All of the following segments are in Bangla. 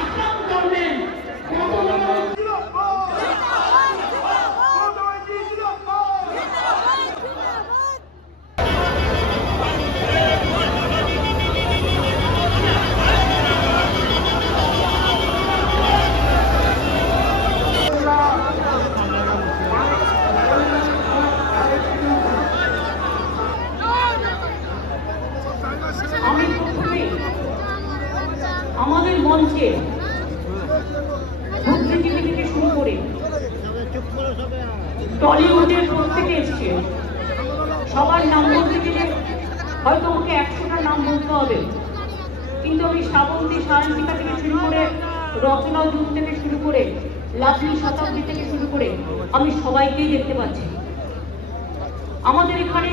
আসাম করবেন। আমি প্রথমে আমাদের মঞ্চে বুদ্ধিজীবী থেকে শুরু করে টলিউডের প্রত্যেকে এসছে। সবার নাম বলতে গেলে হয়তো ওকে 100টা নাম বলতে হবে, কিন্তু আমি শ্রাবন্তী সায়ন্তিকা থেকে শুরু করে রচনা যুগ থেকে শুরু করে লাভলি শতাব্দী থেকে শুরু করে আমি সবাইকেই দেখতে পাচ্ছি। আমাদের এখানে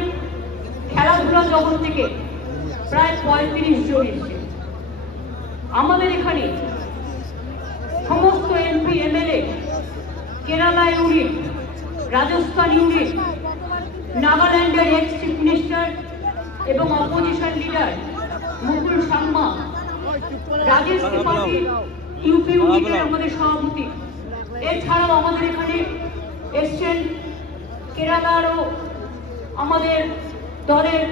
খেলাধুলা জগৎ থেকে প্রায় 35 জন এসছে। আমাদের এখানে সমস্ত MP MLA, Kerala unit, Rajasthan unit, নাগাল্যান্ডের এক্স চিফ মিনিস্টার এবং অপোজিশন লিডার মুকুল শর্মা, রাজেশ ত্রিপাঠী ইউপি ইউনিটের আমাদের সভাপতি, এছাড়াও আমাদের এখানে এসছেন কেরালারও আমাদের দলের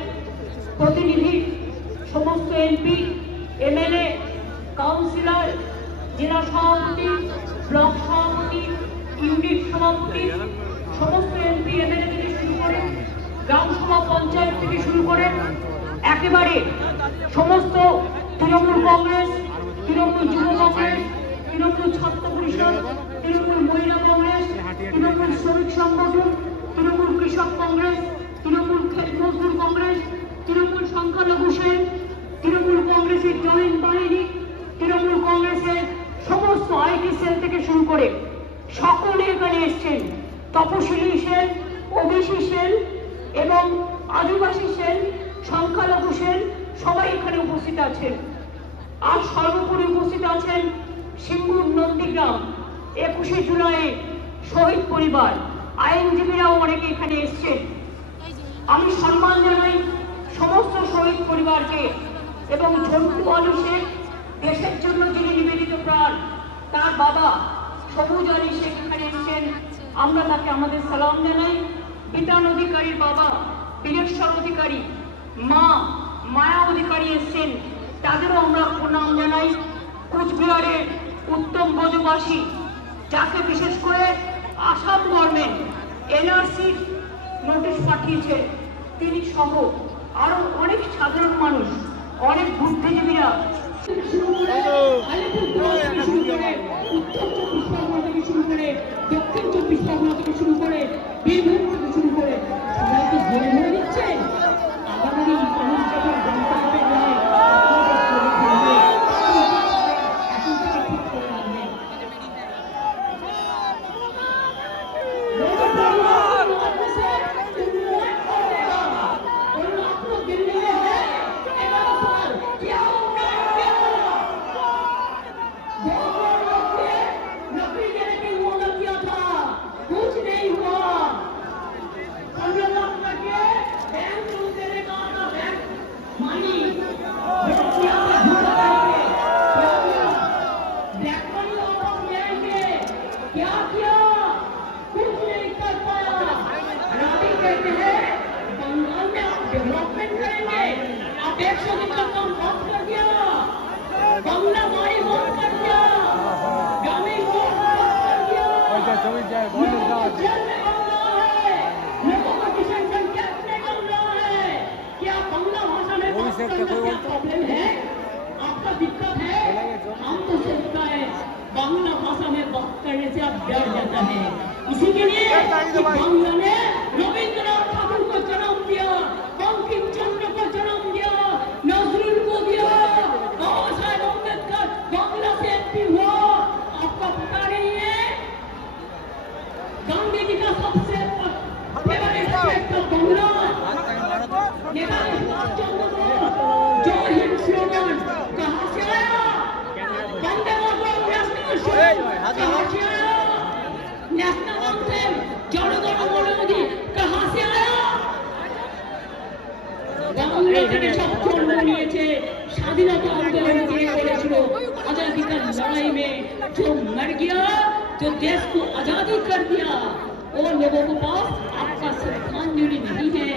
প্রতিনিধি, সমস্ত এমপি এমএলএ, কাউন্সিলর, জেলা সভাপতি, ব্লক সভাপতি, ইউনিট সভাপতি, সমস্ত এমপি এমএলএ থেকে শুরু করে গ্রাম সভা পঞ্চায়েত থেকে শুরু করে একেবারে সমস্ত তৃণমূল কংগ্রেস, তৃণমূল যুব কংগ্রেস, তৃণমূল ছাত্র পরিষদ, তৃণমূল মহিলা কংগ্রেস, তৃণমূল শ্রমিক সংগঠন, তৃণমূল কৃষক কংগ্রেস, তৃণমূল ক্ষেত মজদুর কংগ্রেস, তৃণমূল সংখ্যালঘু সেল, তৃণমূল কংগ্রেসের জয়েন্ট বাহিনী, তৃণমূল কংগ্রেসের সমস্ত আইটি সেল থেকে শুরু করে সকলে এখানে এসছেন। তপশিলি সেল, ওবিসি সেল এবং আদিবাসী সেল, সংখ্যালঘু সেল সবাই এখানে উপস্থিত আছেন। আর সর্বোপরি উপস্থিত আছেন সিঙ্গুর নন্দীগ্রাম 21শে জুলাই শহীদ পরিবার, আইনজীবীরাও অনেকে এখানে এসছেন। আমি সম্মান জানাই সমস্ত শহীদ পরিবারকে এবং ঝন্টু আলী শেখ, দেশের জন্য যিনি নিবেদিত প্রাণ, তার বাবা সবুজ আলী শেখ এখানে এসছেন, আমরা তাকে আমাদের সালাম জানাই। বিতান অধিকারীর বাবা বীরেশ্বর অধিকারী, মা মায়া অধিকারী এসছেন, তাদেরও আমরা প্রণাম জানাই। কুচবিহারের উত্তম ব্রজবাসী, যাকে বিশেষ করে আসাম গভর্নমেন্ট এনআরসি নোটিশ পাঠিয়েছে, তিনি সহ আরো অনেক সাধারণ মানুষ, অনেক বুদ্ধিজীবীরা দক্ষিণ 24 পরগনা থেকে শুরু করে বীরভূম থেকে শুরু করে সবাইকে জেলে ধরে দিচ্ছেন। আগামী মানুষ যখন জানতে হবে डेवलपमेंट करेंगे, आप 100 दिन का काम बंद कर दिया, बंगला मारी बंद कर दिया, ग्रामीण बंद कर दिया, जेल में बंगला है, लोगों को डिटेंशन कैंप में बंगला है। क्या बंगला भाषा में बात करने क्या प्रॉब्लम है? आपका दिक्कत है? हम तो सोचता है बांग्ला भाषा में बात करने से आप डर जाता है। इसी के लिए बांग्ला ने रविंद्रनाथ ठाकुर को जन्म दिया, बंकिम चंद्र को जन्म दिया, नजरुल को दिया, बाबा साहेब अम्बेडकर बांग्ला से एमपी हुआ। आपका पता नहीं है? गांधी जी का सबसे फेवरेट बांग्ला, नेताजी सुभाष चंद्र बोस जय हिंद स्लोगन कहाँ से आया? वंदे मातरम नेशनल कहाँ से आया? नेशनल एंथम जनगण मन मोदी कहाँ से आया? বাংলা থেকে সব জন্ম নিয়েছে, স্বাধীনতা আন্দোলন কে করেছিল, আজাদি जो मर गया, जो देश को आजादी कर दिया, वो लोगों के पास आपका श्रद्धांजलि नहीं है।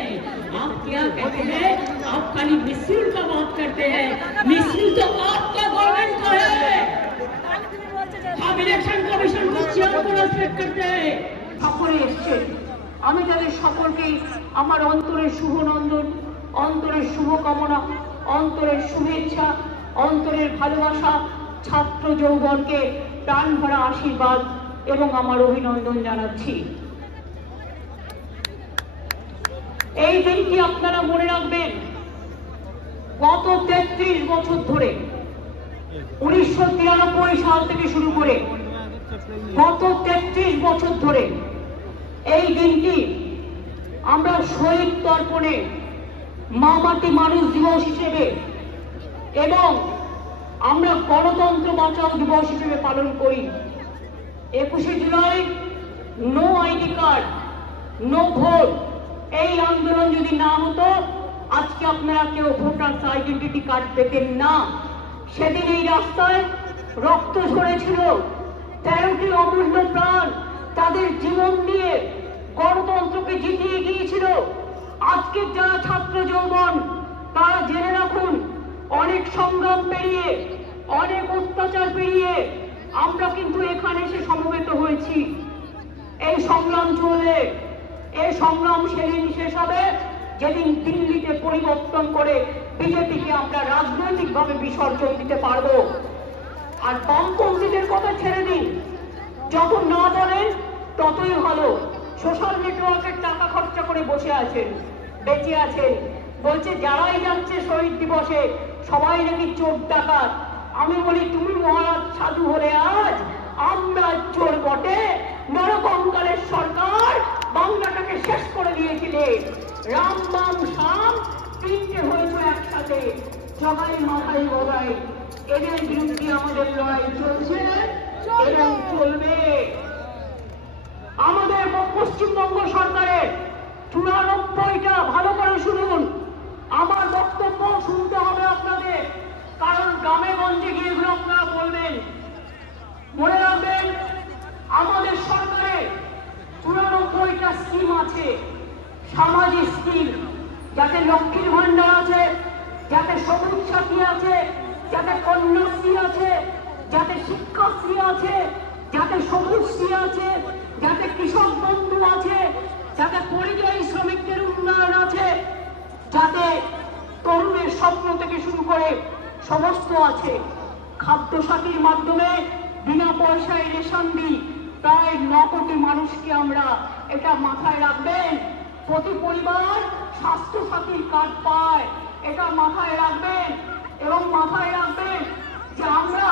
आप क्या कहते हैं? आप खाली मिसिल का बात करते हैं। मिसिल तो आपका गवर्नमेंट का है। आप इलेक्शन कमीशन को चेयर को रेस्पेक्ट करते हैं। সকলে এসছে, আমি তাদের সকলকেই আমার অন্তরের শুভনন্দন, অন্তরের শুভকামনা, অন্তরের শুভেচ্ছা, অন্তরের ভালোবাসা, ছাত্র যৌবনকে প্রাণ ভরা আশীর্বাদ এবং আমার অভিনন্দন জানাচ্ছি। এই দিনটি আপনারা মনে রাখবেন, গত 33 বছর ধরে 1993 সাল থেকে শুরু করে গত 33 বছর ধরে এই দিনটি আমরা শহীদ তর্পণে মা মাটি মানুষ দিবস হিসেবে এবং আমরা গণতন্ত্র বাঁচাও দিবস হিসেবে পালন করি। 21শে July no ID card, no vote, এই আন্দোলন যদি না হতো আজকে আপনারা কেউ ভোটার্স আইডেন্টিটি কার্ড পেতেন না। সেদিন এই রাস্তায় রক্ত ঝরেছিল, 13টি অমূল্য প্রাণ তাদের জীবন দিয়ে গণতন্ত্রকে জিতিয়ে গিয়েছিল। আজকে যারা ছাত্র যৌবন তারা জেনে রাখুন, অনেক সংগ্রাম পেরিয়ে, অনেক অত্যাচার পেরিয়ে আমরা কিন্তু এখানে এসে সমবেত হয়েছি। এই সংগ্রাম চলে, এই সংগ্রাম সেদিন শেষ হবে যেদিন দিল্লিতে পরিবর্তন করে বিজেপিকে আমরা রাজনৈতিকভাবে বিসর্জন দিতে পারবো। আর বামপন্থীদের কথা ছেড়ে দিন, যত না বলেন ততই ভালো। সোশ্যাল নেটওয়ার্কের টাকা খরচা করে বসে আছেন, বেঁচে আছেন, বলছে যারাই যাচ্ছে শহীদ দিবসে সবাই নাকি চোর ডাকাত। আমি বলি তুমি মহারাজ সাধু হলে আজ আমরা চোর বটে। নরকঙ্কালের সরকার বাংলাটাকে শেষ করে দিয়েছিলে। রাম বাম শাম তিনটে হয়েছে একসাথে, সবাই মাথায় গলায়। এদের বিরুদ্ধে আমাদের লড়াই চলছে এবং চলবে। আমাদের পশ্চিমবঙ্গ সরকারের 94টা, ভালো করে শুনুন, আমার বক্তব্য শুনতে হবে আপনাদের, কারণ গ্রামে গঞ্জে গিয়ে এগুলো আপনারা বলবেন। মনে রাখবেন, আমাদের সরকারে 94টা স্কিম আছে, সামাজিক স্কিম, যাতে লক্ষ্মীর ভান্ডার আছে, যাতে সবুজ সাথী আছে, যাতে কন্যাশ্রী আছে, যাতে শিক্ষাশ্রী আছে, যাতে সবুজশ্রী আছে, যাতে কৃষক বন্ধু আছে, যাতে পরিযায়ী শ্রমিকদের উন্নয়ন আছে, যাতে তরুণের স্বপ্ন থেকে শুরু করে সমস্ত আছে। খাদ্য সাথীর মাধ্যমে বিনা পয়সায় রেশন দিই প্রায় 9 কোটি মানুষকে আমরা, এটা মাথায় রাখবেন। প্রতি পরিবার স্বাস্থ্য সাথীর কার্ড পায়, এটা মাথায় রাখবেন। এবং মাথায় রাখবেন যে আমরা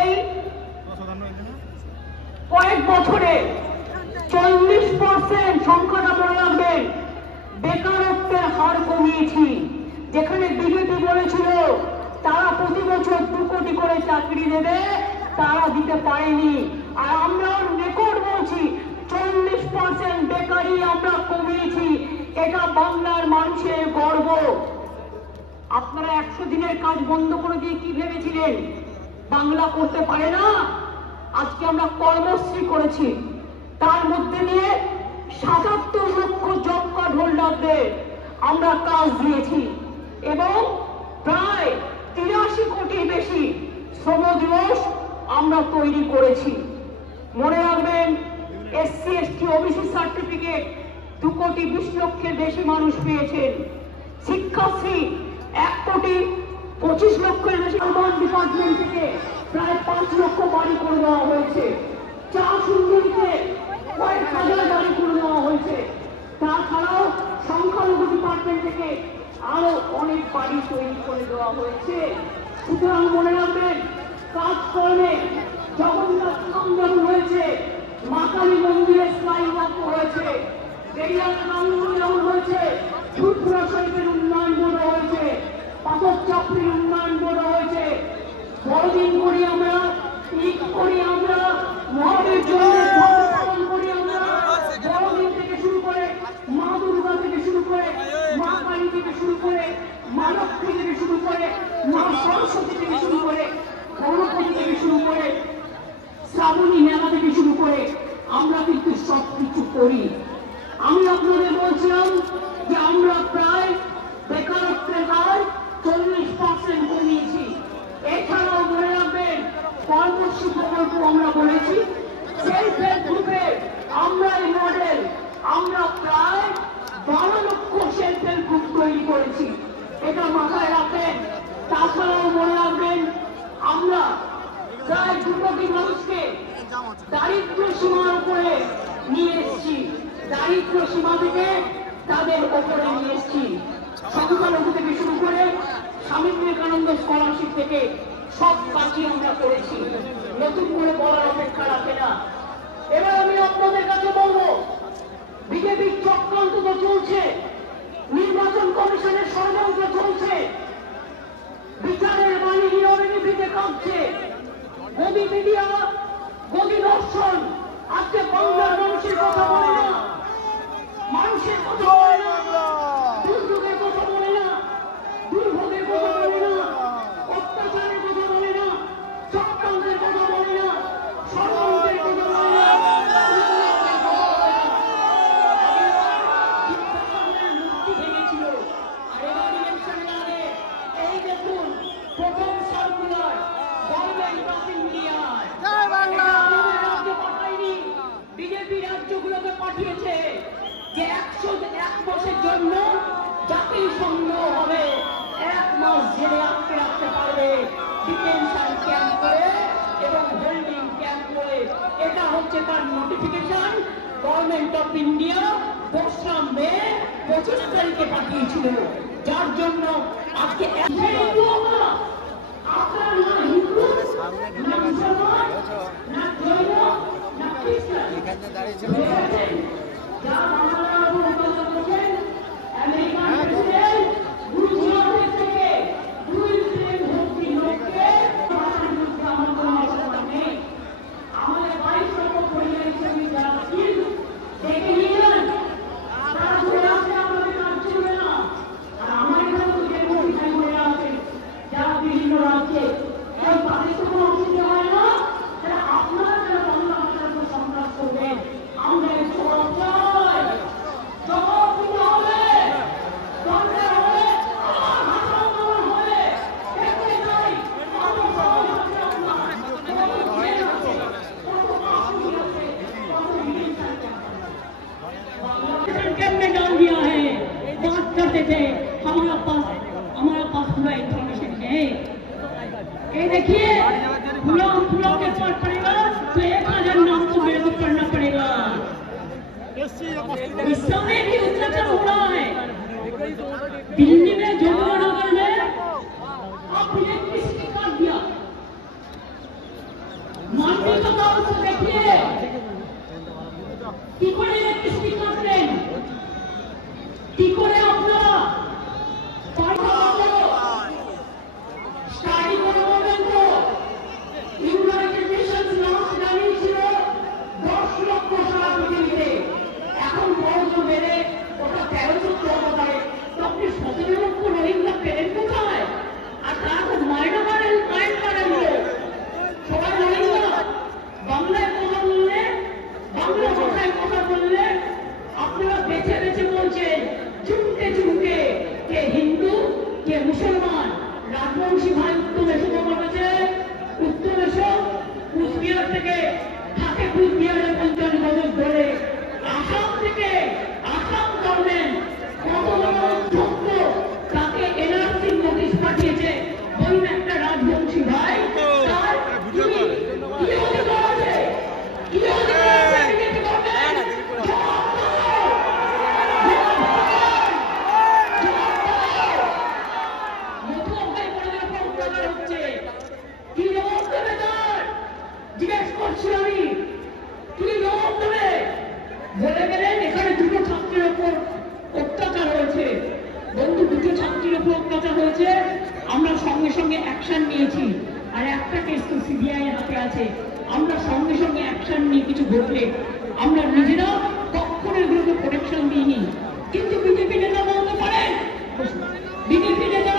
এই কয়েক বছরে 40% সংখ্যাটা মনে রাখবেন, বেকারত্বের হার কমিয়েছি। যেখানে বিজেপি বলেছিল তারা প্রতি বছর 2 কোটি করে চাকরি দেবে, তারা দিতে পারেনি। আর আমরা রেকর্ড বলছি 40% বেকারি আমরা কমিয়েছি। এটা বাংলার মানুষের গর্ব। আপনারা 100 দিনের কাজ বন্ধ করে দিয়ে কি ভেবেছিলেন বাংলা করতে পারে না? আজকে আমরা কর্মশ্রী করেছি, তার মধ্যে দিয়ে 77 লক্ষ জব কার্ড হোল্ডারদের আমরা কাজ দিয়েছি এবং প্রায় 83 কোটির বেশি শ্রম দিবস আমরা তৈরি করেছি। মনে রাখবেন, SC ST OBC সার্টিফিকেট 2 কোটি 20 লক্ষের বেশি মানুষ পেয়েছেন। শিক্ষাশ্রী 1 কোটি 25 লক্ষের বেশি ডিপার্টমেন্ট থেকে প্রায় 5 লক্ষ বাড়ি করে দেওয়া হয়েছে। চা সুন্দরীতে কয়েক হাজার বাড়ি করে দেওয়া হয়েছে। তাছাড়াও সংখ্যালঘু ডিপার্টমেন্ট থেকে আরো অনেক বাড়ি তৈরি করে দেওয়া হয়েছে। সুতরাং মনে রাখবেন, কাজকর্মে জগন্নাথ যেমন হয়েছে, মা কালী মন্দিরে স্কাইওয়াক হয়েছে, বেরিয়ার নাঙ্গল যেমন হয়েছে, ত্রিপুরা শরীফের উন্নয়ন বোর্ড হয়েছে, পাথর চাপড়ির উন্নয়ন বোর্ড হয়েছে। বড়দিন করি আমরা, ঈদ করি আমরা, মহাবীর জন্মের পালন করি আমরা। বড়দিন থেকে শুরু করে মা দুর্গা থেকে শুরু করে মা কালী থেকে শুরু করে মা লক্ষ্মী থেকে শুরু করে মা সরস্বতী থেকে শুরু করে গণপতি থেকে শুরু শ্রাবণী মেলা থেকে শুরু করে আমরা কিন্তু সবকিছু করি। আমি আপনাদের বলছিলাম যে আমরা প্রায় বেকারত্বের হার 40% কমিয়েছি। এছাড়াও মনে রাখবেন কর্মশ্রী প্রকল্প আমরা বলেছি, সেলফ হেল্প গ্রুপে আমরা এই মডেল আমরা প্রায় 12 লক্ষ সেলফ হেল্প গ্রুপ তৈরি করেছি, এটা মাথায় রাখবেন। তাছাড়াও মনে রাখবেন আমরা প্রায় 2 কোটি মানুষকে দারিদ্র সীমার উপরে নিয়ে এসেছি, দারিদ্র সীমা থেকে তাদের উপরে নিয়ে এসেছি। সংখ্যালঘু থেকে শুরু করে স্বামী বিবেকানন্দ স্কলারশিপ থেকে সব কাজই আমরা করেছি, নতুন করে বলার অপেক্ষা রাখে না। এবার আমি আপনাদের কাছে বলবো, বিজেপির চক্রান্ত তো চলছে, নির্বাচন কমিশনের ষড়যন্ত্র চলছে, বিচারের বাণী নিরবিধিতে কাঁপছে, গদি মিডিয়া গদি দর্শন আজকে বাংলার মানুষের কথা বলে না, মানুষের কথা বলে না, দুর্যোগের কথা বলে না, দুর্ভোগের কথা বলে না, অত্যাচারের কথা বলে না, চক্রান্তের কথা বলে না, ষড়যন্ত্রের কথা বলে না, মুক্তি ভেঙেছিল। আর এবার ইলেকশনের আগে এই দেখুন প্রথম সার্কুলার গভর্নমেন্ট অফ ইন্ডিয়া আমাদের রাজ্যে পাঠায়নি, বিজেপি রাজ্যগুলোকে পাঠিয়েছে যে 101 মাসের জন্য জাতিসংঘ হবে 1 মাস জেলে আটকে রাখতে পারবে, ডিটেনশন ক্যাম্প করে এবং হোল্ডিং ক্যাম্প করে। এটা হচ্ছে তার নোটিফিকেশন গভর্নমেন্ট অফ ইন্ডিয়া 2 মে 25 তারিখে পাঠিয়েছিল, যার জন্য আজকে আপনার না হিন্দু না মুসলমান না জৈন না খ্রিস্টান যা বাংলার উপর অত্যাচার করছেন আমেরিকান প্রেসিডেন্ট গুজরাট থেকে 2 ট্রেন ভর্তি লোককে ভাষার বিরুদ্ধে আমরা কোনো অবস্থা নেই। আমাদের 22 লক্ষ পরিবারের সঙ্গে যারা ছিল দেখে নিয়ে যান, তারা চলে আসলে আমাদের কাজ চলবে না। আর আমার এখানে তো যে মহিলা হয়ে আছে যারা বিভিন্ন রাজ্যে, এই তাদের তো কোনো অসুবিধা হয় না, তারা আপনারা যারা বাংলা ভাষার উপর সন্ত্রাস করবেন আমরা এই জবাব চাই, জবাব দিতে হবে, দরকার হবে আমার ভাষা আন্দোলন হবে, দেখতে চাই আমার সমাজে আপনার কত জেল আছে, কত ফাঁসি আছে, কত হিংসা कैंप में डाल दिया है, बात करते थे हमारा पास पूरा इंफॉर्मेशन है। ये देखिए फूलों के पास पड़ेगा तो 1000 नाम तो मेरे को पढ़ना पड़ेगा। इस समय भी अत्याचार हो रहा है, दिल्ली में जमुनानगर में आपने इलेक्ट्रिसिटी काट दिया, मानवी का गाँव से देखिए কি করে ইলেকট্রিসিটি কাটলেন, কি করে আপনারা স্টাডি করে বলবেন তো ইউনাইটেড নেশনস লাস্ট জানিয়েছিল 10 লক্ষ সারা পৃথিবীতে, এখন বড় বেড়ে ওটা 13-14 হতে পারে, তো আপনি 17 লক্ষ রোহিঙ্গা পেলেন কোথায়? আর তারা তো মাইন্ড মারেন সবাই রোহিঙ্গা। বাংলায় কথা বললে, বাংলা ভাষায় কথা বললে আপনারা বেছে বেছে বলছেন চুমকে চুমকে কে হিন্দু কে মুসলমান। রাজবংশী ভাই উত্তম এসো আমার কাছে, উত্তম এসো কুচবিহার থেকে, থাকে কুচবিহারের 50 বছর ধরে, আসাম থেকে, আসাম গভর্নমেন্ট কত বড় সত্য তাকে এনআরসি নোটিশ পাঠিয়েছে, বলুন একটা রাজবংশী ভাই তার কি অধিকার আছে, কি অধিকার আছে বিজেপি গভর্নমেন্ট? কি জবাব দেবে তার? জিজ্ঞেস করছি আমি, কি জবাব দেবে? বলে গেলেন এখানে 2 ছাত্রের উপর অত্যাচার হয়েছে। বন্ধু, 2 ছাত্রের উপর অত্যাচার হয়েছে, আমরা সঙ্গে সঙ্গে অ্যাকশন নিয়েছি, আর একটা কেস তো সিবিআই এর হাতে আছে, আমরা সঙ্গে সঙ্গে অ্যাকশন নিয়ে কিছু ঘটলে আমরা নিজেরা কখনো এগুলোকে প্রোটেকশন দিইনি। কিন্তু বিজেপি নেতা বলতে পারেন, বিজেপি নেতা